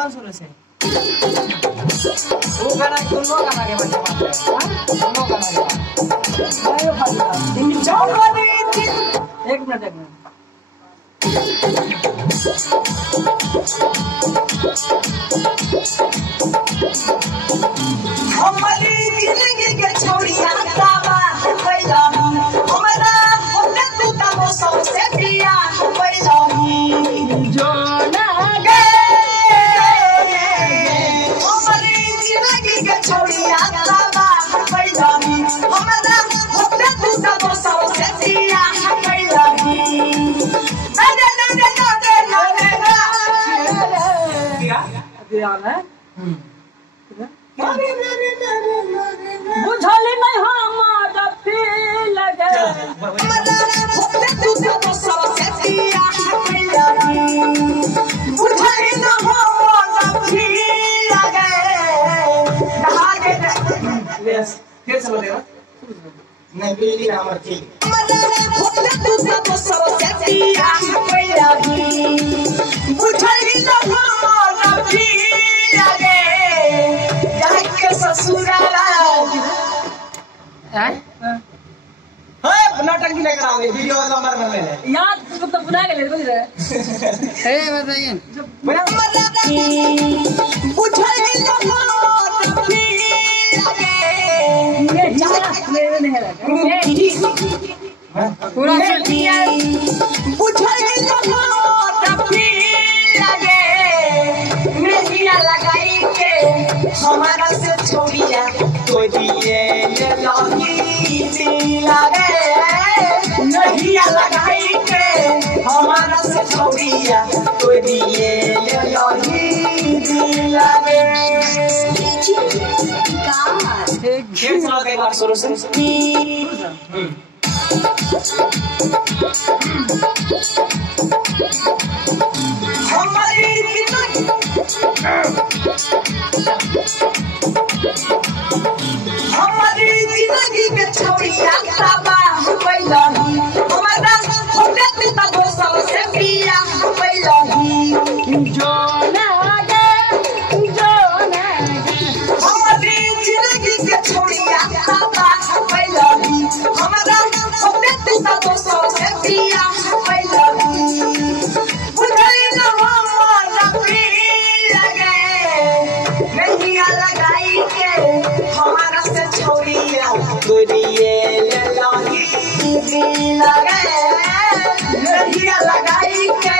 बोला शुरू से वो गाना दोनों गाना के बारे में बात करें दोनों गाना के बारे एक मिनट हमारी जिंदगी के छोड़िया ताबा पैदा हमारा होते तू तब सबसे प्रिया पैदा जो ना गए हमारी जिंदगी के छोड़िया ताबा पैदा हमारा होते तू तब सबसे प्रिया पैदा ध्यान है बुझली नहीं हमारा फील लगे हमारा होते तू तब सबसे प्रिया पैदा बुझली नहीं हमारा फील लगे धागे फिर से बोलेगा नहीं बिल्ली हमार ठीक हमारा होते तू तब सबसे प्रिया पैदा बुझली नहीं हमारा फील लगे जाके ससुराला हैं हां नाटक भी लेकर आओगे वीडियो नंबर में ले याद तो बुला के ले बोल रहे है बताइए बुझली नहीं हमारा फील लगे ये नहीं लगा पूरा बुझली नहीं हमारा फील लगे मेहंदिया लगाई के हमारा से छोड़िया तो दिए ले लगी लगे मेहंदिया लगाई के हमारा से छोड़िया तो दिए ले लगी लगे फिर सुना एक बार शुरू से हमारी जिंदगी के छोड़िया ताबा पैदा हमारा होते तू तब सबसे प्रिया पैदा जो ना गए हमारी जिंदगी के छोड़िया ताबा पैदा हमारा होते तू तब सबसे प्रिया पैदा बुझली न हमारा फील लगे मेहंदिया लगाई के हमारा से छोड़िया गोरिये ले लगी लगे मेहंदिया लगाई के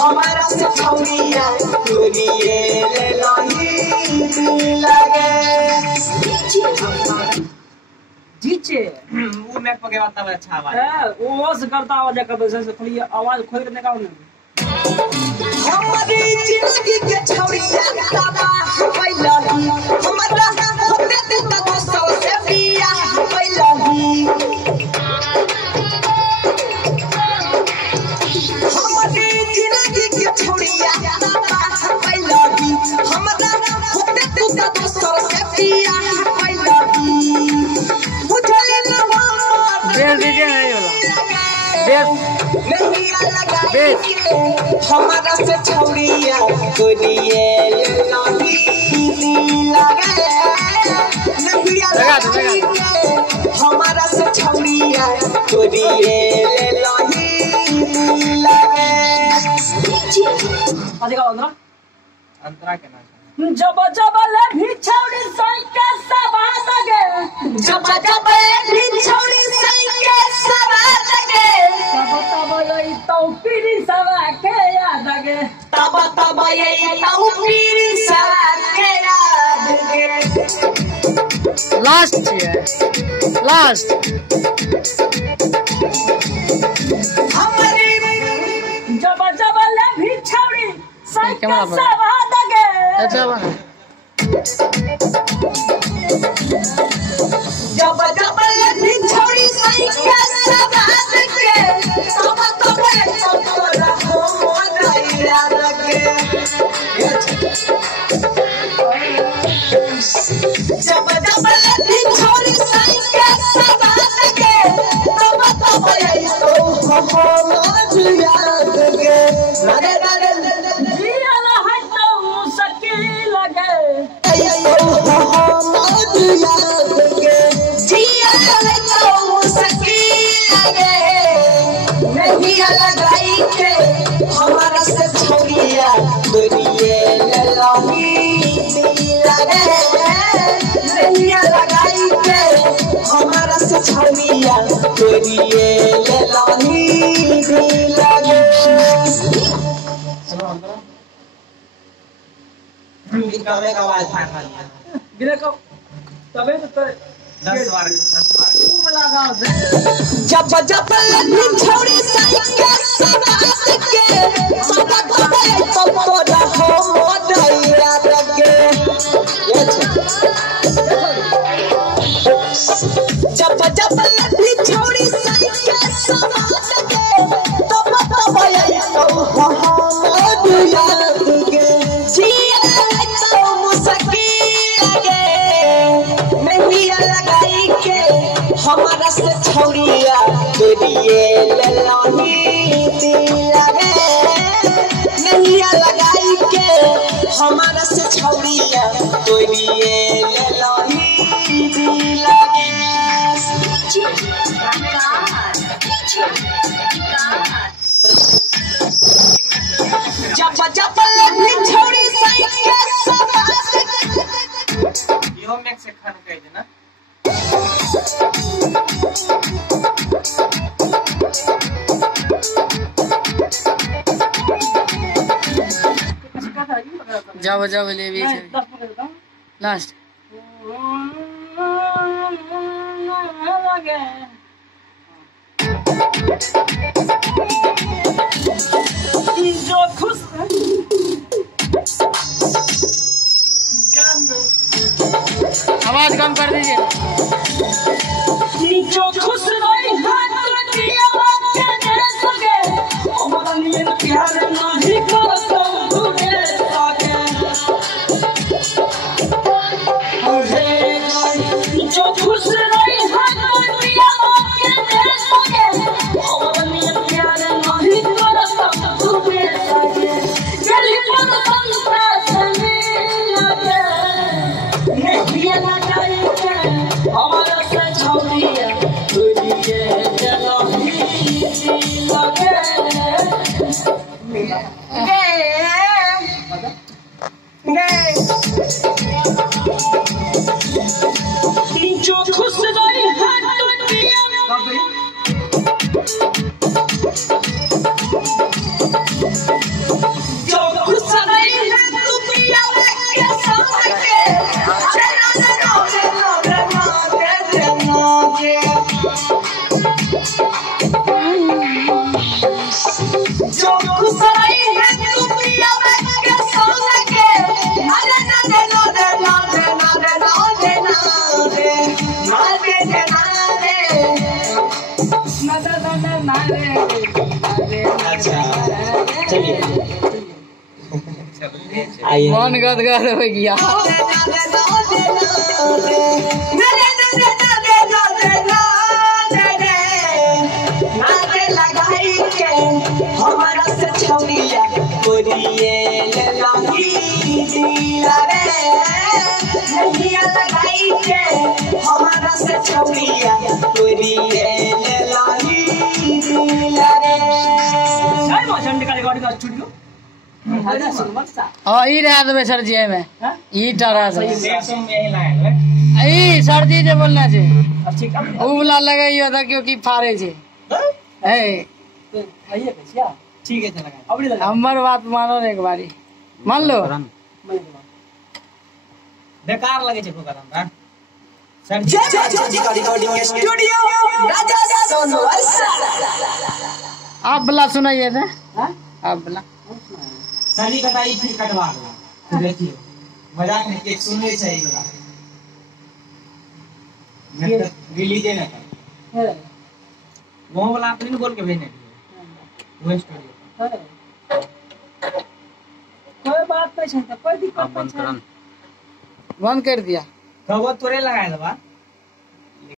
हमारा से छोड़िया गोरिये ले लगी लगे जीचे वो मैक पे बात तब अच्छा आवाज वो से करता आवाज कर दो से थोड़ी आवाज खोल के निकाल ना हमारी जिंदगी के छोड़िया ताबा पैदा हमारा होते तू तब सबसे प्रिया पैदा हमारी जिंदगी के छोड़िया ताबा पैदा हमारा होते तू तब सबसे प्रिया पैदा बुझली न बेल दीजिए नहीं वाला बेल हमारा से छोड़िया गोरिये ले लगी लगे लगा दो, हमारा से छोड़िया गोरिये ले लगी लगे अधिका अंदर अंतरा के नाम जब जब ले भी छौड़ी संके सभा लगे जब जब भी छोड़ी संगे सवा लगे तब तब लई तो पीरी सभा के याद लगे तब तब ये तौपीर सवा के याद के लास्ट है लास्ट हमारी जब जब ले भी छौड़ी संके कैमरा पर। सभा लगे अच्छा बना जब जब भी छोड़ी संगे सवा लगे तब तब हो याद के जब जब भी छोड़ी संगे सवा लगे तब तब हो याद के लगे जिया है तो तोरी ये ललाही दिल लगे। चलो अंदर निकलने का आवाज फाड़ दिया गिरे को तबे तो 10 बार खूब लगा दे। जब जब लगी छोड़ी साइकिल सवात के माता खबे तब तो रहो मोदइया लगे। जब जब लगी छोड़ी साइकिल सवात के तब तो भई तो हो मोदइया लगे। जिया तो मुसकी लगे नहीं लगाई के हमारा से छौड़िया तोरिए ललाही दिल लगे। नहीं लगाई के हमारा से छौड़िया तोरिए ललाही दिल लगे। जब जब लगी छौड़ी साइकिल सवात यो मैक्स से खान कह देना जाओ जाओ ले भी लास्ट जो खुश आवाज कम कर दीजिए। जो खुश रही है दुनिया के दे सके हमारा लिए प्यार नहीं करता तुझे सके। जो खुश रही है दुनिया के दे सके हमारा लिए प्यार नहीं करता तुझे सके। गली पर संता सने लगे नहीं लगाई के हमारा से छौड़िया तोरिए ललाही दिल लगे। जो खुश रही है दुनिया जो खुश रही है दुनिया के साथ के जो खुश रही है दुनिया के साथ के अरे ना दे ना दे ना दे ना दे ना दे ना दे ना दे ना दे ना दे। अच्छा चलिए आइए मन गदगद हो गया। हमारा से छौड़िया तोरिए ललाही दिल लगे। नहीं लगाई के हमारा से छौड़िया तोरिए ललाही दिल लगे। काय मौसम निकाले गाड़ी का स्टूडियो हजा सुमत सा हां ई रहा देबे सर जी में हां ई टरा से मैक्स में यही लाइन ई सर जी जे बोलना छे अच्छी काम ऊ वाला लगाइयो था क्योंकि फारे छे ए आइए कैसिया ठीक है चला अबड़ी लगा हमर बात मानो एक बारी मान लो। बेकार लगे छे प्रोग्राम का सर जय रिकॉर्डिंग स्टूडियो राजा सोनवर्षा। आप बला सुनाइए थे हां आप बला सनी कटाई फिर कटवा लो देखिए मजाक नहीं एक सुनने चाहिए वाला मैं रिलीज है ना है वो वाला आपने नहीं बोल के भेजने वो स्टोरी कोई बात नहीं है कोई दिक्कत नहीं है। बंद कर दिया। कब तोरे लगाया था